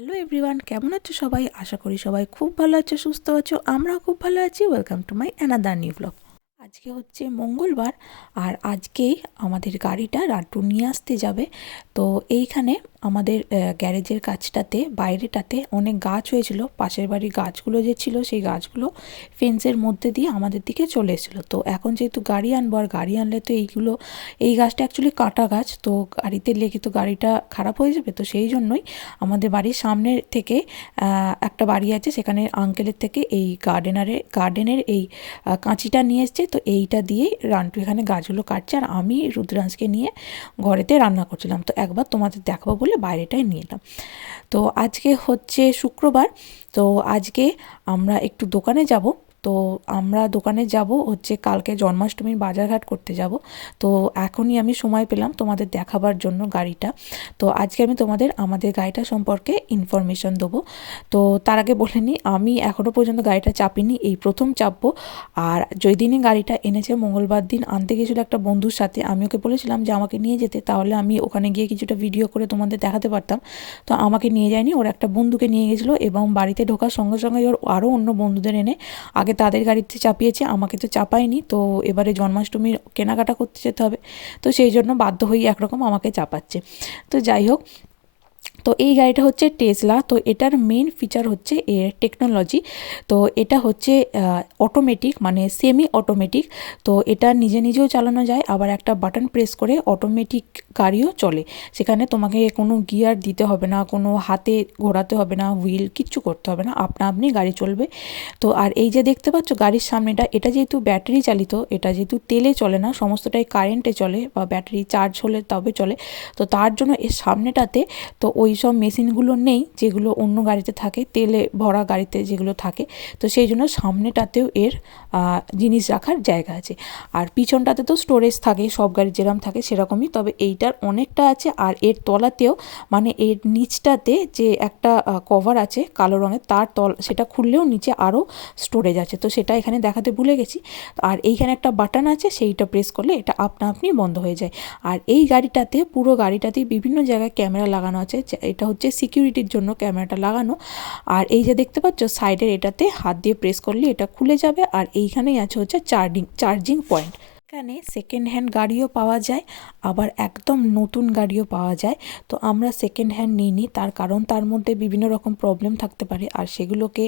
Hello everyone, কেমন আছো সবাই? আশা করি সবাই খুব ভালো আছো, সুস্থ আছো। আমরাও খুব ভালো আছি। Welcome to my another new blog. আজকে হচ্ছে মঙ্গলবার, আর আজকেই আমাদের গাড়িটা রান্টু নিয়ে আসতে যাবে। তো এইখানে আমাদের গ্যারেজের কাছটাতে, বাইরেটাতে অনেক গাছ হয়েছিল। পাশের বাড়ির গাছগুলো যে ছিল, সেই গাছগুলো ফেন্সের মধ্যে দিয়ে আমাদের দিকে চলে এসেছিলো। তো এখন যেহেতু গাড়ি আনবো, আর গাড়ি আনলে তো এই গাছটা অ্যাকচুয়ালি কাটা গাছ, তো গাড়িতে লেগে তো গাড়িটা খারাপ হয়ে যাবে। তো সেই জন্যই আমাদের বাড়ির সামনে থেকে একটা বাড়ি আছে, সেখানে আঙ্কেলের থেকে এই গার্ডেনের এই কাঁচিটা নিয়ে এসছে। তো এইটা দিয়েই রান্টু এখানে গাছগুলো কাটছে, আর আমি রুদ্রাংশকে নিয়ে ঘরেতে রান্না করছিলাম। তো একবার তোমাদের দেখাবো বলে বাইরেটাই নিয়ে এলাম। তো আজকে হচ্ছে শুক্রবার। তো আজকে আমরা একটু দোকানে যাব। তো আমরা দোকানে যাব হচ্ছে কালকে জন্মাষ্টমীর বাজারঘাট করতে যাব। তো এখনই আমি সময় পেলাম তোমাদের দেখাবার জন্য গাড়িটা। তো আজকে আমি তোমাদের আমাদের গাড়িটা সম্পর্কে ইনফরমেশন দেবো। তো তার আগে বলে নিই, আমি এখনও পর্যন্ত গাড়িটা চাপিনি, এই প্রথম চাপবো। আর যেদিনই গাড়িটা এনেছে, মঙ্গলবার দিন আনতে গিয়েছিলো একটা বন্ধুর সাথে। আমি ওকে বলেছিলাম যে আমাকে নিয়ে যেতে, তাহলে আমি ওখানে গিয়ে কিছুটা ভিডিও করে তোমাদের দেখাতে পারতাম। তো আমাকে নিয়ে যায়নি, ওর একটা বন্ধুকে নিয়ে গেছিলো, এবং বাড়িতে ঢোকার সঙ্গে সঙ্গে ওর আরও অন্য বন্ধুদের এনে আগে তাদের গাড়িতে চাপিয়েছে, আমাকে তো চাপায়নি। তো এবারে জন্মাষ্টমীর কেনাকাটা করতে যেতে হবে, তো সেই জন্য বাধ্য হয়েই একরকম আমাকে চাপাচ্ছে। তো যাই হোক, তো এই গাড়িটা হচ্ছে টেসলা। তো এটার মেন ফিচার হচ্ছে এর টেকনোলজি। তো এটা হচ্ছে অটোমেটিক, মানে সেমি অটোমেটিক। তো এটা নিজে নিজেও চালানো যায়, আবার একটা বাটন প্রেস করে অটোমেটিক গাড়িও চলে। সেখানে তোমাকে কোনো গিয়ার দিতে হবে না, কোনো হাতে ঘোরাতে হবে না, হুইল কিচ্ছু করতে হবে না, আপনা আপনি গাড়ি চলবে। তো আর এই যে দেখতে পাচ্ছ গাড়ির সামনেটা, এটা যেহেতু ব্যাটারি চালিত, এটা যেহেতু তেলে চলে না, সমস্তটাই কারেন্টে চলে, বা ব্যাটারি চার্জ হলে তবে চলে। তো তার জন্য এর সামনেটাতে তো ওই সব মেশিনগুলো নেই যেগুলো অন্য গাড়িতে থাকে, তেলে ভরা গাড়িতে যেগুলো থাকে। তো সেই জন্য সামনেটাতেও এর জিনিস রাখার জায়গা আছে। আর পিছনটাতে তো স্টোরেজ থাকে, সব গাড়ির যেরকম থাকে সেরকমই, তবে এইটার অনেকটা আছে। আর এর তলাতেও, মানে এর নিচটাতে যে একটা কভার আছে কালো রঙের, তার সেটা খুললেও নিচে আরও স্টোরেজ আছে। তো সেটা এখানে দেখাতে ভুলে গেছি। আর এইখানে একটা বাটন আছে, সেইটা প্রেস করলে এটা আপনা আপনি বন্ধ হয়ে যায়। আর এই গাড়িটাতে, পুরো গাড়িটাতেই বিভিন্ন জায়গায় ক্যামেরা লাগানো আছে। এটা হচ্ছে সিকিউরিটির জন্য ক্যামেরাটা লাগানো। আর এই যে দেখতে পাচ্ছ সাইডের, এটাতে হাত দিয়ে প্রেস করলে এটা খুলে যাবে। আর এইখানেই আছে হচ্ছে চার্জিং পয়েন্ট। এখানে সেকেন্ড হ্যান্ড গাড়িও পাওয়া যায়, আবার একদম নতুন গাড়িও পাওয়া যায়। তো আমরা সেকেন্ড হ্যান্ড নিইনি, তার কারণ তার মধ্যে বিভিন্ন রকম প্রবলেম থাকতে পারে, আর সেগুলোকে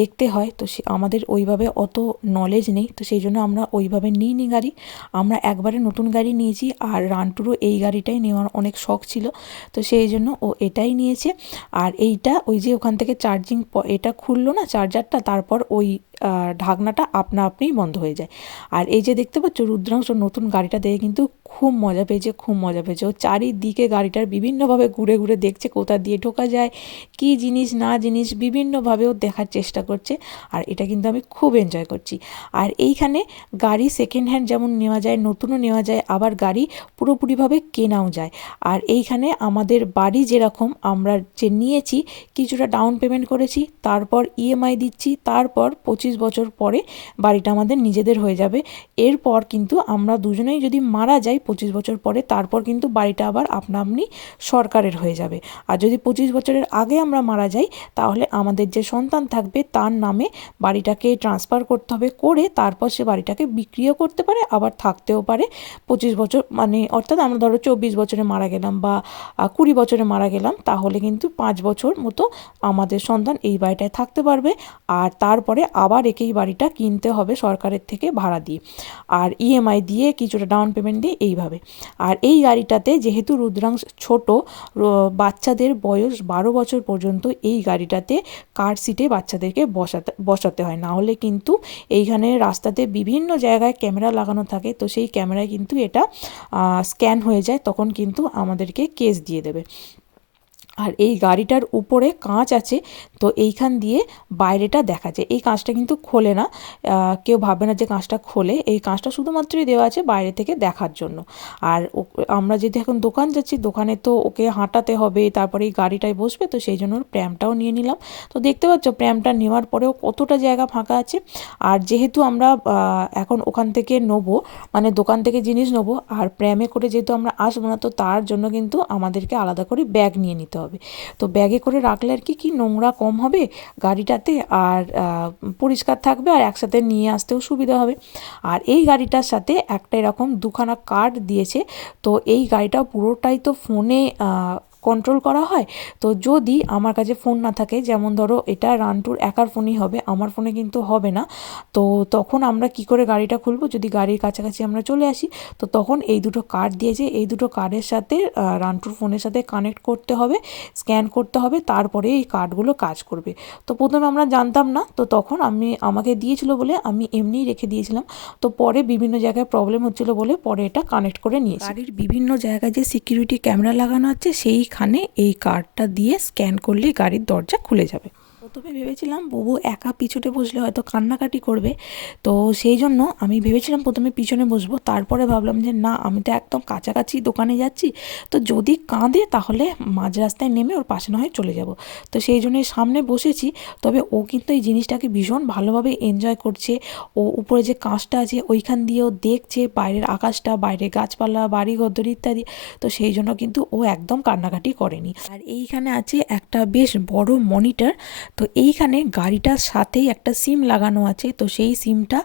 দেখতে হয়। তো আমাদের ওইভাবে অত নলেজ নেই, তো সেই জন্য আমরা ওইভাবে নিইনি গাড়ি। আমরা একবারে নতুন গাড়ি নিয়েছি, আর রান্টুরও এই গাড়িটাই নেওয়ার অনেক শখ ছিল, তো সেই জন্য ও এটাই নিয়েছে। আর এইটা ওই যে ওখান থেকে এটা খুললো না চার্জারটা, তারপর ওই ঢাকনাটা আপনা আপনিই বন্ধ হয়ে যায়। আর এই যে দেখতে পাচ্ছ রুদ্রাংশ নতুন গাড়িটা দেখে কিন্তু খুব মজা পেয়েছে, খুব মজা পেয়েছে। ও চারিদিকে গাড়িটার বিভিন্নভাবে ঘুরে ঘুরে দেখছে কোথা দিয়ে ঢোকা যায়, কী জিনিস না জিনিস বিভিন্নভাবেও দেখার চেষ্টা করছে। আর এটা কিন্তু আমি খুব এনজয় করছি। আর এইখানে গাড়ি সেকেন্ড হ্যান্ড যেমন নেওয়া যায়, নতুনও নেওয়া যায়, আবার গাড়ি পুরোপুরিভাবে কেনাও যায়। আর এইখানে আমাদের বাড়ি যেরকম আমরা যে নিয়েছি, কিছুটা ডাউন পেমেন্ট করেছি, তারপর ইএমআই দিচ্ছি, তারপর 25 বছর পরে বাড়িটা আমাদের নিজেদের হয়ে যাবে। এরপর কিন্তু আমরা দুজনেই যদি মারা যাই 25 বছর পরে, তারপর কিন্তু বাড়িটা আবার আপনা আপনি সরকারের হয়ে যাবে। আর যদি 25 বছরের আগে আমরা মারা যাই, তাহলে আমাদের যে সন্তান থাকবে তার নামে বাড়িটাকে ট্রান্সফার করতে হবে, করে তারপর সে বাড়িটাকে বিক্রিও করতে পারে, আবার থাকতেও পারে 25 বছর। মানে অর্থাৎ আমরা ধরো 24 বছরে মারা গেলাম, বা 20 বছরে মারা গেলাম, তাহলে কিন্তু 5 বছর মতো আমাদের সন্তান এই বাড়িটায় থাকতে পারবে। আর তারপরে আবার একেই বাড়িটা কিনতে হবে সরকারের থেকে ভাড়া দিয়ে, আর ইএমআই দিয়ে, কিছুটা ডাউন পেমেন্ট দিয়ে, এইভাবে। আর এই গাড়িটাতে যেহেতু রুদ্রাংশ ছোট, বাচ্চাদের বয়স 12 বছর পর্যন্ত এই গাড়িটাতে কার সিটে বাচ্চাদেরকে বসাতে হয়, না হলে কিন্তু এইখানে রাস্তাতে বিভিন্ন জায়গায় ক্যামেরা লাগানো থাকে, তো সেই ক্যামেরায় কিন্তু এটা স্ক্যান হয়ে যায়, তখন কিন্তু আমাদেরকে কেস দিয়ে দেবে। আর এই গাড়িটার উপরে কাঁচ আছে, তো এইখান দিয়ে বাইরেটা দেখা যায়। এই কাঁচটা কিন্তু খোলে না, কেউ ভাবে না যে কাঁচটা খোলে, এই কাঁচটা শুধুমাত্রই দেওয়া আছে বাইরে থেকে দেখার জন্য। আর আমরা যদি এখন দোকান যাচ্ছি, দোকানে তো ওকে হাঁটাতে হবে, তারপরে এই গাড়িটায় বসবে, তো সেই জন্য প্র্যামটাও নিয়ে নিলাম। তো দেখতে পাচ্ছ প্র্যামটা নেওয়ার পরেও কতটা জায়গা ফাঁকা আছে। আর যেহেতু আমরা এখন ওখান থেকে নেবো, মানে দোকান থেকে জিনিস নেবো, আর প্র্যামে করে যেহেতু আমরা আসবো না, তো তার জন্য কিন্তু আমাদেরকে আলাদা করে ব্যাগ নিয়ে নিতে হবে। হবে। তো ব্যাগে করে রাখলে আর কি নোংরা কম হবে গাড়িটাতে, আর পরিষ্কার থাকবে, আর একসাথে নিয়ে আসতেও সুবিধা হবে। আর এই গাড়িটার সাথে একটা এরকম দুখানা কার্ড দিয়েছে। তো এই গাড়িটা পুরোটাই তো ফোনে কন্ট্রোল করা হয়। তো যদি আমার কাছে ফোন না থাকে, যেমন ধরো এটা রান্টুর একার ফোনই হবে, আমার ফোনে কিন্তু হবে না, তো তখন আমরা কি করে গাড়িটা খুলবো? যদি গাড়ির কাছাকাছি আমরা চলে আসি, তো তখন এই দুটো কার্ড দিয়েছে, এই দুটো কার্ডের সাথে রান্টুর ফোনের সাথে কানেক্ট করতে হবে, স্ক্যান করতে হবে, তারপরে এই কার্ডগুলো কাজ করবে। তো প্রথমে আমরা জানতাম না, তো তখন আমাকে দিয়েছিলো বলে আমি এমনিই রেখে দিয়েছিলাম। তো পরে বিভিন্ন জায়গায় প্রবলেম হচ্ছিলো বলে পরে এটা কানেক্ট করে নিয়েছি। গাড়ির বিভিন্ন জায়গায় যে সিকিউরিটি ক্যামেরা লাগানো আছে, সেইখানে এই কার্ডটা দিয়ে স্ক্যান করলেই গাড়ির দরজা খুলে যাবে। প্রথমে ভেবেছিলাম বুবু একা পিছনে বসলে হয়তো কান্নাকাটি করবে, তো সেই জন্য আমি ভেবেছিলাম প্রথমে পিছনে বসবো, তারপরে ভাবলাম যে না, আমি তো একদম কাছাকাছি দোকানে যাচ্ছি, তো যদি কাঁদে তাহলে মাঝ রাস্তায় নেমে ওর পাশে না হয় চলে যাব। তো সেই জন্যই সামনে বসেছি। তবে ও কিন্তু এই জিনিসটাকে ভীষণ ভালোভাবে এনজয় করছে। ও উপরে যে কাঁচটা আছে ওইখান দিয়েও দেখছে বাইরের আকাশটা, বাইরে গাছপালা, বাড়ি ঘর ইত্যাদি। তো সেই জন্য কিন্তু ও একদম কান্নাকাটি করেনি। আর এইখানে আছে একটা বেশ বড় মনিটর। তো এইখানে গাড়িটার সাথেই একটা সিম লাগানো আছে। তো সেই সিমটা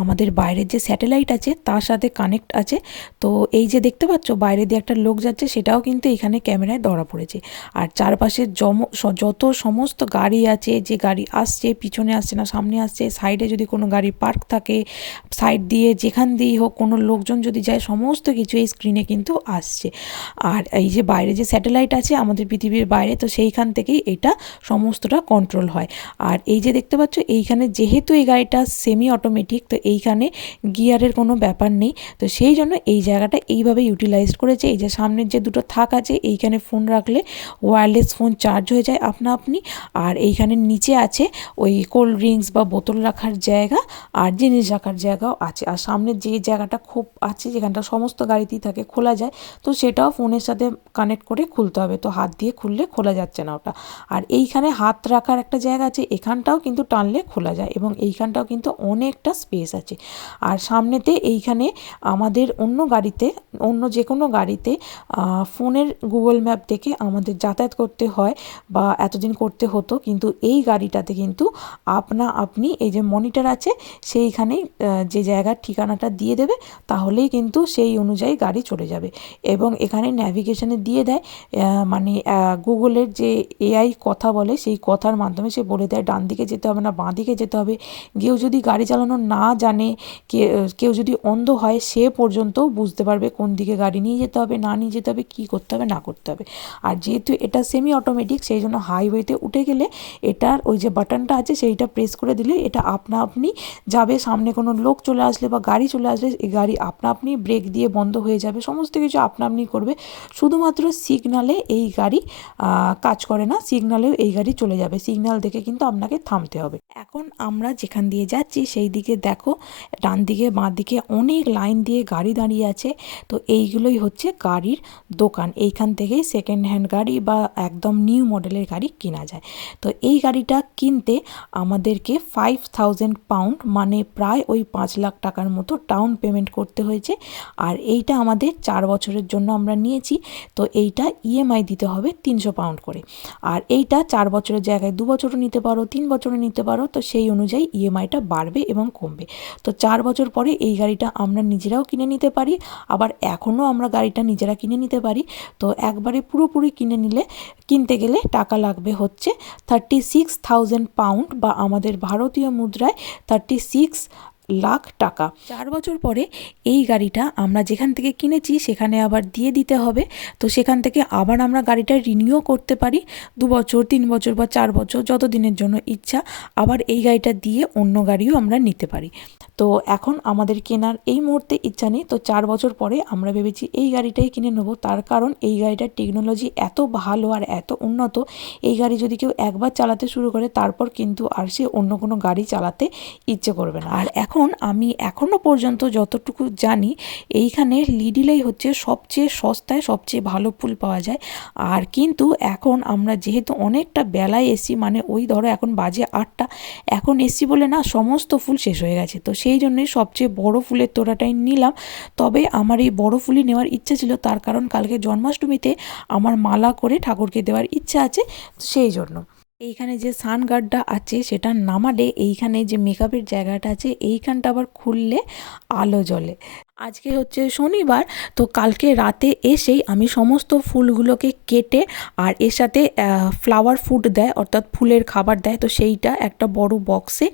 আমাদের বাইরের যে স্যাটেলাইট আছে তার সাথে কানেক্ট আছে। তো এই যে দেখতে পাচ্ছ বাইরে দিয়ে একটা লোক যাচ্ছে, সেটাও কিন্তু এখানে ক্যামেরায় ধরা পড়েছে। আর চারপাশে যত সমস্ত গাড়ি আছে, যে গাড়ি আসছে, পিছনে আসছে না সামনে আসছে, সাইডে যদি কোনো গাড়ি পার্ক থাকে, সাইড দিয়ে যেখান দিয়েই হোক কোনো লোকজন যদি যায়, সমস্ত কিছু এই স্ক্রিনে কিন্তু আসছে। আর এই যে বাইরে যে স্যাটেলাইট আছে আমাদের পৃথিবীর বাইরে, তো সেইখান থেকেই এটা সমস্তটা কন্ট্রোল হয়। আর এই যে দেখতে পাচ্ছ এইখানে যেহেতু এই গাড়িটা সেমি অটোমেটিক, তো এইখানে গিয়ারের কোনো ব্যাপার নেই। তো সেই জন্য এই জায়গাটা এইভাবে ইউটিলাইজড করেছে। এই যে সামনের যে দুটো থাক আছে, এইখানে ফোন রাখলে ওয়্যারলেস ফোন চার্জ হয়ে যায় আপনা আপনি। আর এইখানে নিচে আছে ওই কোল্ড ড্রিঙ্কস বা বোতল রাখার জায়গা, আর জিনিস রাখার জায়গাও আছে। আর সামনের যে জায়গাটা খুব আছে, যেখানটা সমস্ত গাড়িতেই থাকে, খোলা যায়, তো সেটাও ফোনের সাথে কানেক্ট করে খুলতে হবে। তো হাত দিয়ে খুললে খোলা যাচ্ছে না ওটা। আর এইখানে হাত রাখার একটা জায়গা আছে, এখানটাও কিন্তু টানলে খোলা যায়, এবং এইখানটাও কিন্তু অনেকটা স্পেস আছে। আর সামনেতে এইখানে আমাদের অন্য যে কোনো গাড়িতে ফোনের গুগল ম্যাপ দেখে আমাদের যাতায়াত করতে হয় বা এতদিন করতে হতো, কিন্তু এই গাড়িটাতে কিন্তু আপনি এই যে মনিটর আছে সেইখানেই যে জায়গার ঠিকানাটা দিয়ে দেবে, তাহলেই কিন্তু সেই অনুযায়ী গাড়ি চলে যাবে। এবং এখানে ন্যাভিগেশনে দিয়ে দেয়, মানে গুগলের যে এআই কথা বলে, সেই কথার মাধ্যমে সে বলে দেয় ডান দিকে যেতে হবে না বাঁ দিকে যেতে হবে। কেউ যদি গাড়ি চালানো না জানে, কেউ যদি অন্ধ হয়, সে পর্যন্তও বুঝতে পারবে কোন দিকে গাড়ি নিয়ে যেতে হবে, না নিয়ে যেতে হবে, কী করতে হবে না করতে হবে। আর যেহেতু এটা সেমি অটোমেটিক, সেই জন্য হাইওয়েতে উঠে গেলে এটার ওই যে বাটনটা আছে সেইটা প্রেস করে দিলে এটা আপনা আপনি যাবে। সামনে কোনো লোক চলে আসলে বা গাড়ি চলে আসলে এই গাড়ি আপনা আপনি ব্রেক দিয়ে বন্ধ হয়ে যাবে, সমস্ত কিছু আপনা আপনি করবে। শুধুমাত্র সিগনালে এই গাড়ি কাজ করে না, সিগনালেও এই গাড়ি চলে যাবে, সিগনাল দেখে কিন্তু আপনাকে থামতে হবে। এখন আমরা যেখান দিয়ে যাচ্ছি সেই দিকে দেখো, ডান দিকে বাঁ দিকে অনেক লাইন দিয়ে গাড়ি দাঁড়িয়ে আছে। তো এইগুলোই হচ্ছে গাড়ির দোকান। এইখান থেকেই সেকেন্ড হ্যান্ড গাড়ি বা একদম নিউ মডেলের গাড়ি কেনা যায়। তো এই গাড়িটা কিনতে আমাদেরকে 5000 পাউন্ড, মানে প্রায় ওই 5 লাখ টাকার মতো ডাউন পেমেন্ট করতে হয়েছে। আর এইটা আমাদের 4 বছরের জন্য আমরা নিয়েছি। তো এইটা ইএমআই দিতে হবে 300 পাউন্ড করে। আর এইটা 4 বছরের জায়গায় 2 বছরও নিতে পারো, 3 বছরও নিতে পারো। তো সেই অনুযায়ী ইএমআইটা বাড়বে এবং কমবে। তো 4 বছর পরে এই গাড়িটা আমরা নিজেরাও কিনে নিতে পারি, আবার এখনও আমরা গাড়িটা নিজেরা কিনে নিতে পারি। তো একবারে পুরোপুরি কিনতে গেলে টাকা লাগবে হচ্ছে 36,000 পাউন্ড, বা আমাদের ভারতীয় মুদ্রায় 36 লাখ টাকা। 4 বছর পরে এই গাড়িটা আমরা যেখান থেকে কিনেছি সেখানে আবার দিয়ে দিতে হবে। তো সেখান থেকে আবার আমরা গাড়িটা রিনিউ করতে পারি 2 বছর, 3 বছর বা 4 বছর, যত দিনের জন্য ইচ্ছা। আবার এই গাড়িটা দিয়ে অন্য গাড়িও আমরা নিতে পারি। তো এখন আমাদের কেনার এই মুহূর্তে ইচ্ছা নেই। তো 4 বছর পরে আমরা ভেবেছি এই গাড়িটাই কিনে নেবো। তার কারণ এই গাড়িটার টেকনোলজি এত ভালো আর এত উন্নত, এই গাড়ি যদি কেউ একবার চালাতে শুরু করে তারপর কিন্তু আর সে অন্য কোনো গাড়ি চালাতে ইচ্ছে করবে না। আর এখন এখন আমি এখনও পর্যন্ত যতটুকু জানি এইখানে লিডিলেই হচ্ছে সবচেয়ে সস্তায় সবচেয়ে ভালো ফুল পাওয়া যায়। আর কিন্তু এখন আমরা যেহেতু অনেকটা বেলায় এসছি, মানে ওই ধরো এখন বাজে 8টা, এখন এসছি বলে না সমস্ত ফুল শেষ হয়ে গেছে, তো সেই জন্যই সবচেয়ে বড় ফুলের তোড়াটাই নিলাম। তবে আমার এই বড় ফুলই নেওয়ার ইচ্ছা ছিল, তার কারণ কালকে জন্মাষ্টমীতে আমার মালা করে ঠাকুরকে দেওয়ার ইচ্ছা আছে, সেই জন্য। এইখানে যে সানগার্ডটা আছে সেটা নামালে এইখানে যে মেকআপের জায়গাটা আছে এইখানটা আবার খুললে আলো জ্বলে। আজকে হচ্ছে শনিবার, তো কালকে রাতে এসেই আমি সমস্ত ফুলগুলোকে কেটে, আর এর সাথে ফ্লাওয়ার ফুড দেয় অর্থাৎ ফুলের খাবার দেয়, তো সেইটা একটা বড় বক্সে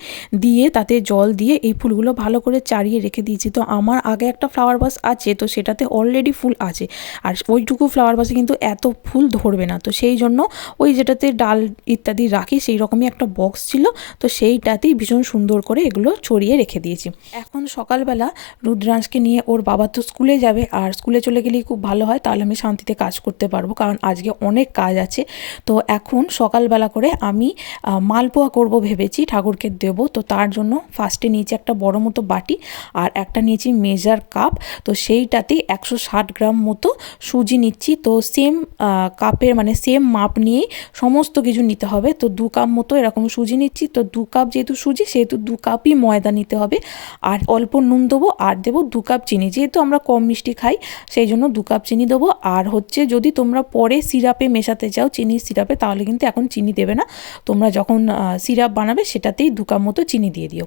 দিয়ে তাতে জল দিয়ে এই ফুলগুলো ভালো করে চারিয়ে রেখে দিয়েছি। তো আমার আগে একটা ফ্লাওয়ার বাস আছে, তো সেটাতে অলরেডি ফুল আছে, আর ওইটুকু ফ্লাওয়ার বাসে কিন্তু এত ফুল ধরবে না, তো সেই জন্য ওই যেটাতে ডাল ইত্যাদি রাখি সেই রকমই একটা বক্স ছিল, তো সেইটাতেই ভীষণ সুন্দর করে এগুলো ছড়িয়ে রেখে দিয়েছি। এখন সকালবেলা রুদ্রাংশকে নিয়ে, ওর বাবা তো স্কুলে যাবে, আর স্কুলে চলে গেলেই খুব ভালো হয়, তাহলে আমি শান্তিতে কাজ করতে পারবো, কারণ আজকে অনেক কাজ আছে। তো এখন সকালবেলা করে আমি মালপোয়া করব ভেবেছি, ঠাকুরকে দেবো। তো তার জন্য ফার্স্টে নিয়েছি একটা বড় মতো বাটি, আর একটা নিয়েছি মেজার কাপ, তো সেইটাতেই 160 গ্রাম মতো সুজি নিচ্ছি। তো সেম কাপের মানে সেম মাপ নিয়েই সমস্ত কিছু নিতে হবে। তো 2 কাপ মতো এরকম সুজি নিচ্ছি, তো 2 কাপ যেহেতু সুজি সেহেতু 2 কাপই ময়দা নিতে হবে, আর অল্প নুন দেবো, আর দেবো 2 কাপ চিনি, যেহেতু আমরা কম মিষ্টি খাই সেই জন্য 2 কাপ চিনি দেবো। আর হচ্ছে যদি তোমরা পরে সিরাপে মেশাতে চাও চিনির সিরাপে, তাহলে কিন্তু এখন চিনি দেবে না, তোমরা যখন সিরাপ বানাবে সেটাতেই 2 কাপ মতো চিনি দিয়ে দিও।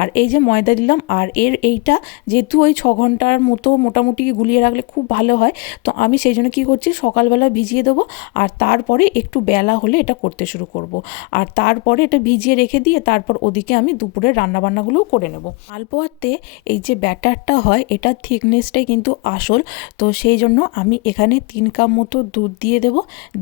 আর এই যে ময়দা দিলাম, আর এইটা যেহেতু ওই 6 ঘন্টার মতো মোটামুটি গুলিয়ে রাখলে খুব ভালো হয়, তো আমি সেই জন্য কী করছি সকালবেলা ভিজিয়ে দেবো, আর তারপরে একটু বেলা হলে এটা করতে শুরু করব। আর তারপরে এটা ভিজিয়ে রেখে দিয়ে তারপর ওদিকে আমি দুপুরের রান্নাবান্নাগুলোও করে নেব। মালপোয়াতে এই যে ব্যাটারটা হয় এটার থিকনেসটাই কিন্তু আসল, তো সেই জন্য আমি এখানে 3 কাপ মতো দুধ দিয়ে দেব,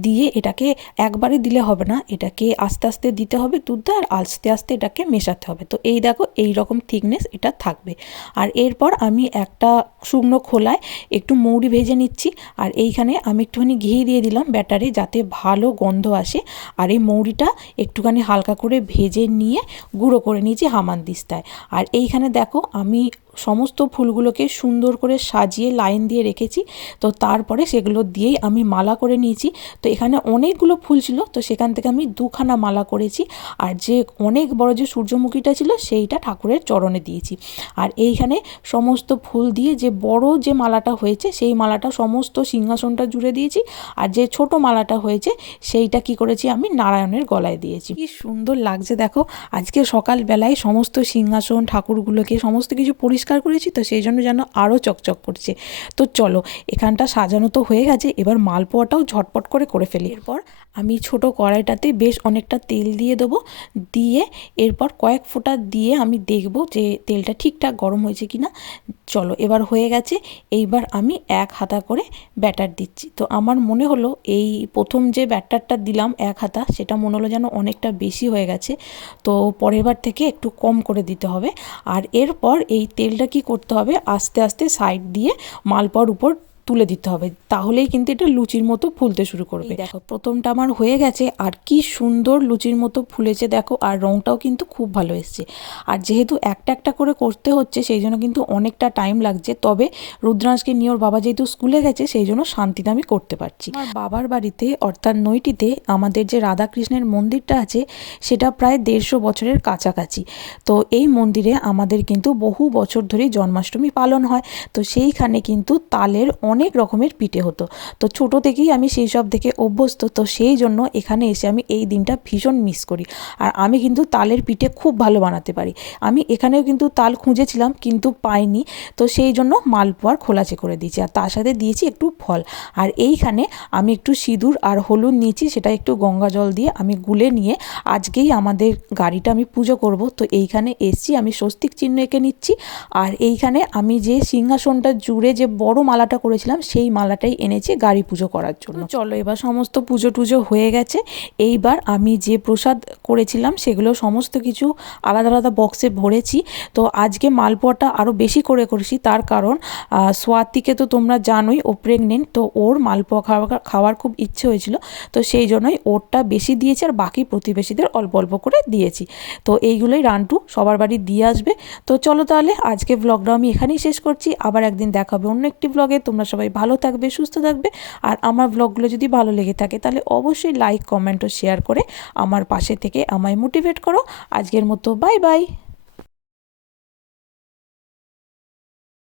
দিয়ে এটাকে একবারে দিলে হবে না, এটাকে আস্তে আস্তে দিতে হবে দুধটা, আর আস্তে আস্তে এটাকে মেশাতে হবে। তো এই দেখো এই রকম থিকনেস এটা থাকবে। আর এরপর আমি একটা শুকনো খোলায় একটু মৌরি ভেজে নিচ্ছি, আর এইখানে আমি একটুখানি ঘি দিয়ে দিলাম ব্যাটারে যাতে ভালো গন্ধ আসে। আর এই মৌরিটা একটুখানি হালকা করে ভেজে নিয়ে গুঁড়ো করে নিয়েছি হামানদিস্তায়। আর এইখানে দেখো আমি সমস্ত ফুলগুলোকে সুন্দর করে সাজিয়ে লাইন দিয়ে রেখেছি, তো তারপরে সেগুলো দিয়েই আমি মালা করে নিয়েছি। তো এখানে অনেকগুলো ফুল ছিল, তো সেখান থেকে আমি 2খানা মালা করেছি, আর যে অনেক বড় যে সূর্যমুখীটা ছিল সেইটা ঠাকুরের চরণে দিয়েছি। আর এইখানে সমস্ত ফুল দিয়ে যে বড় যে মালাটা হয়েছে সেই মালাটা সমস্ত সিংহাসনটা জুড়ে দিয়েছি, আর যে ছোট মালাটা হয়েছে সেইটা কি করেছি আমি নারায়ণের গলায় দিয়েছি। কি সুন্দর লাগছে দেখো, আজকে সকালবেলায় সমস্ত সিংহাসন ঠাকুরগুলোকে সমস্ত কিছু পরিষ্কার করেছি, তো সেই জন্য যেন আরও চকচক করছে। তো চলো এখানটা সাজানো তো হয়ে গেছে, এবার মালপোয়াটাও ঝটপট করে ফেলি। এরপর আমি ছোট কড়াইটাতে বেশ অনেকটা তেল দিয়ে দেবো, দিয়ে এরপর কয়েক ফোঁটা দিয়ে আমি দেখব যে তেলটা ঠিকঠাক গরম হয়েছে কি না। চলো এবার হয়ে গেছে, এইবার আমি 1 হাতা করে ব্যাটার দিচ্ছি। তো আমার মনে হলো এই প্রথম যে ব্যাটারটা দিলাম 1 হাতা, সেটা মনে হলো যেন অনেকটা বেশি হয়ে গেছে, তো পরের বার থেকে একটু কম করে দিতে হবে। আর এরপর এই তেলটা কি করতে হবে আস্তে আস্তে সাইড দিয়ে মালপোয়ার উপর তুলে দিতে হবে, তাহলেই কিন্তু এটা লুচির মতো ফুলতে শুরু করবে। দেখো প্রথমটা আমার হয়ে গেছে, আর কি সুন্দর লুচির মতো ফুলেছে দেখো, আর রঙটাও কিন্তু খুব ভালো এসছে। আর যেহেতু একটা একটা করে করতে হচ্ছে সেই জন্য কিন্তু অনেকটা টাইম লাগছে, তবে রুদ্রাংশকে নিয়ে ওর বাবা যেহেতু স্কুলে গেছে সেই জন্য শান্তিতে আমি করতে পারছি। আমার বাবার বাড়িতে অর্থাৎ নৈটিতে আমাদের যে রাধাকৃষ্ণের মন্দিরটা আছে সেটা প্রায় 150 বছরের কাছাকাছি। তো এই মন্দিরে আমাদের কিন্তু বহু বছর ধরেই জন্মাষ্টমী পালন হয়, তো সেইখানে কিন্তু তালের অনেক রকমের পিঠে হতো, তো ছোট থেকেই আমি সেই সব দেখে অভ্যস্ত, তো সেই জন্য এখানে এসে আমি এই দিনটা ভীষণ মিস করি। আর আমি কিন্তু তালের পিঠে খুব ভালো বানাতে পারি, আমি এখানেও কিন্তু তাল খুঁজেছিলাম কিন্তু পাইনি, তো সেই জন্য মালপোয়ার খোলাচে করে দিয়েছি, আর তার সাথে দিয়েছি একটু ফল। আর এইখানে আমি একটু সিঁদুর আর হলুদ নিয়েছি, সেটা একটু গঙ্গা জল দিয়ে আমি গুলে নিয়ে আজকেই আমাদের গাড়িটা আমি পুজো করব, তো এইখানে এসছি আমি স্বস্তিক চিহ্ন এঁকে নিচ্ছি। আর এইখানে আমি যে সিংহাসনটা জুড়ে যে বড় মালাটা করেছিলাম বলেছিলাম সেই মালাটাই এনেছি গাড়ি পুজো করার জন্য। চলো এবার সমস্ত পুজো টুজো হয়ে গেছে। এইবার আমি যে প্রসাদ করেছিলাম সেগুলো সমস্ত কিছু আলাদা আলাদা বক্সে ভরেছি। তো আজকে মালপোয়াটা আরও বেশি করে করেছি, তার কারণ সোয়াতিকে তো তোমরা জানোই ও প্রেগনেন্ট, তো ওর মালপোয়া খাওয়ার খুব ইচ্ছে হয়েছিল, তো সেই জন্যই ওরটা বেশি দিয়েছি আর বাকি প্রতিবেশীদের অল্প অল্প করে দিয়েছি। তো এইগুলোই রান্টু সবার বাড়ি দিয়ে আসবে। তো চলো তাহলে আজকে ব্লগটা আমি এখানেই শেষ করছি। আবার একদিন দেখা হবে অন্য একটি ব্লগে। তোমরা সবাই ভালো থাকবে, সুস্থ থাকবে। আর আমার ব্লগগুলো যদি ভালো লেগে থাকে তাহলে অবশ্যই লাইক, কমেন্ট ও শেয়ার করে আমার পাশে থেকে আমায় মোটিভেট করো। আজকের মতো বাই বাই।